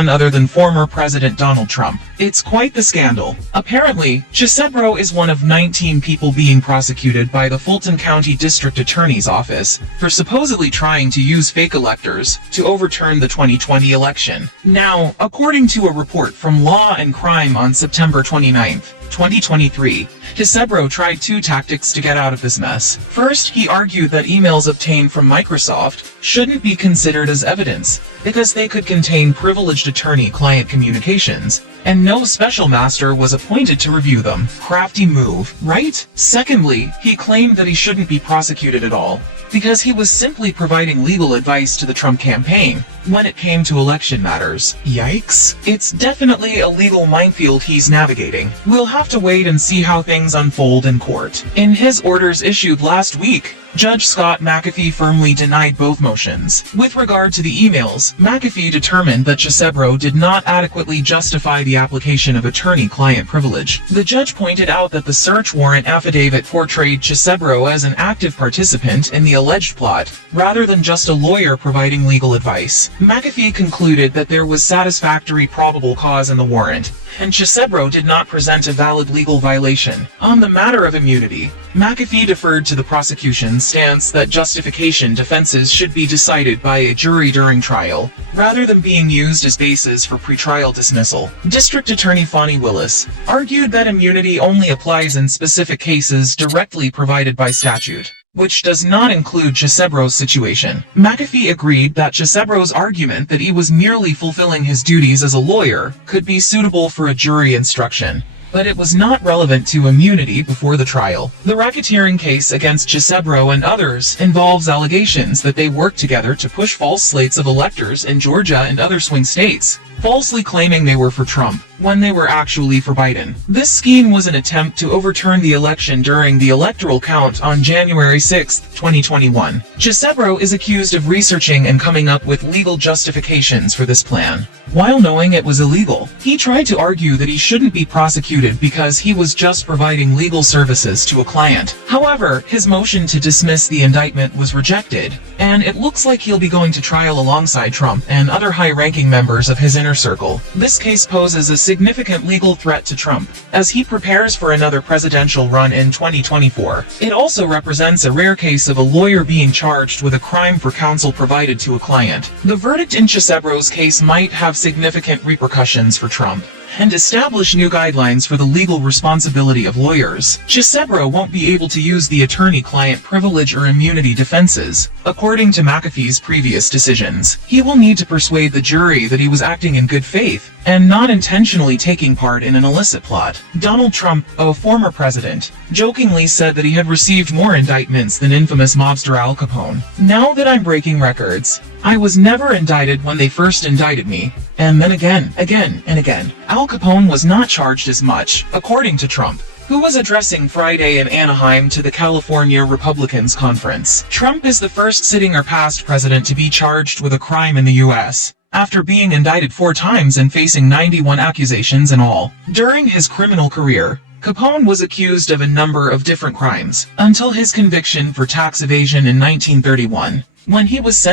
none other than former President Donald Trump. It's quite the scandal. Apparently, Chesebro is one of 19 people being prosecuted by the Fulton County District Attorney's Office for supposedly trying to use fake electors to overturn the 2020 election. Now, according to a report from Law and Crime on September 29, 2023, Chesebro tried two tactics to get out of this mess. First, he argued that emails obtained from Microsoft shouldn't be considered as evidence because they could contain privileged attorney-client communications, and no special master was appointed to review them. Crafty move, right? Secondly, he claimed that he shouldn't be prosecuted at all because he was simply providing legal advice to the Trump campaign when it came to election matters. Yikes. It's definitely a legal minefield he's navigating. We'll have to wait and see how things unfold in court. In his orders issued last week, Judge Scott McAfee firmly denied both motions. With regard to the emails, McAfee determined that Chesebro did not adequately justify the application of attorney-client privilege. The judge pointed out that the search warrant affidavit portrayed Chesebro as an active participant in the alleged plot, rather than just a lawyer providing legal advice. McAfee concluded that there was satisfactory probable cause in the warrant, and Chesebro did not present a valid legal violation. On the matter of immunity, McAfee deferred to the prosecution's stance that justification defenses should be decided by a jury during trial, rather than being used as basis for pretrial dismissal. District Attorney Faniwillis argued that immunity only applies in specific cases directly provided by statute, which does not include Chesebro's situation. McAfee agreed that Chesebro's argument that he was merely fulfilling his duties as a lawyer could be suitable for a jury instruction, but it was not relevant to immunity before the trial. The racketeering case against Chesebro and others involves allegations that they worked together to push false slates of electors in Georgia and other swing states, falsely claiming they were for Trump when they were actually for Biden. This scheme was an attempt to overturn the election during the electoral count on January 6, 2021. Chesebro is accused of researching and coming up with legal justifications for this plan. While knowing it was illegal, he tried to argue that he shouldn't be prosecuted because he was just providing legal services to a client. However, his motion to dismiss the indictment was rejected, and it looks like he'll be going to trial alongside Trump and other high-ranking members of his inner circle. This case poses a significant legal threat to Trump as he prepares for another presidential run in 2024. It also represents a rare case of a lawyer being charged with a crime for counsel provided to a client. The verdict in Chesebro's case might have significant repercussions for Trump and establish new guidelines for the legal responsibility of lawyers. Chesebro won't be able to use the attorney-client privilege or immunity defenses, according to McAfee's previous decisions. He will need to persuade the jury that he was acting in good faith and not intentionally taking part in an illicit plot. Donald Trump, a former president, jokingly said that he had received more indictments than infamous mobster Al Capone. Now that I'm breaking records, I was never indicted when they first indicted me, and then again, and again. Al Capone was not charged as much, according to Trump, who was addressing Friday in Anaheim to the California Republicans Conference. Trump is the first sitting or past president to be charged with a crime in the U.S., after being indicted 4 times and facing 91 accusations in all. During his criminal career, Capone was accused of a number of different crimes, until his conviction for tax evasion in 1931, when he was sentenced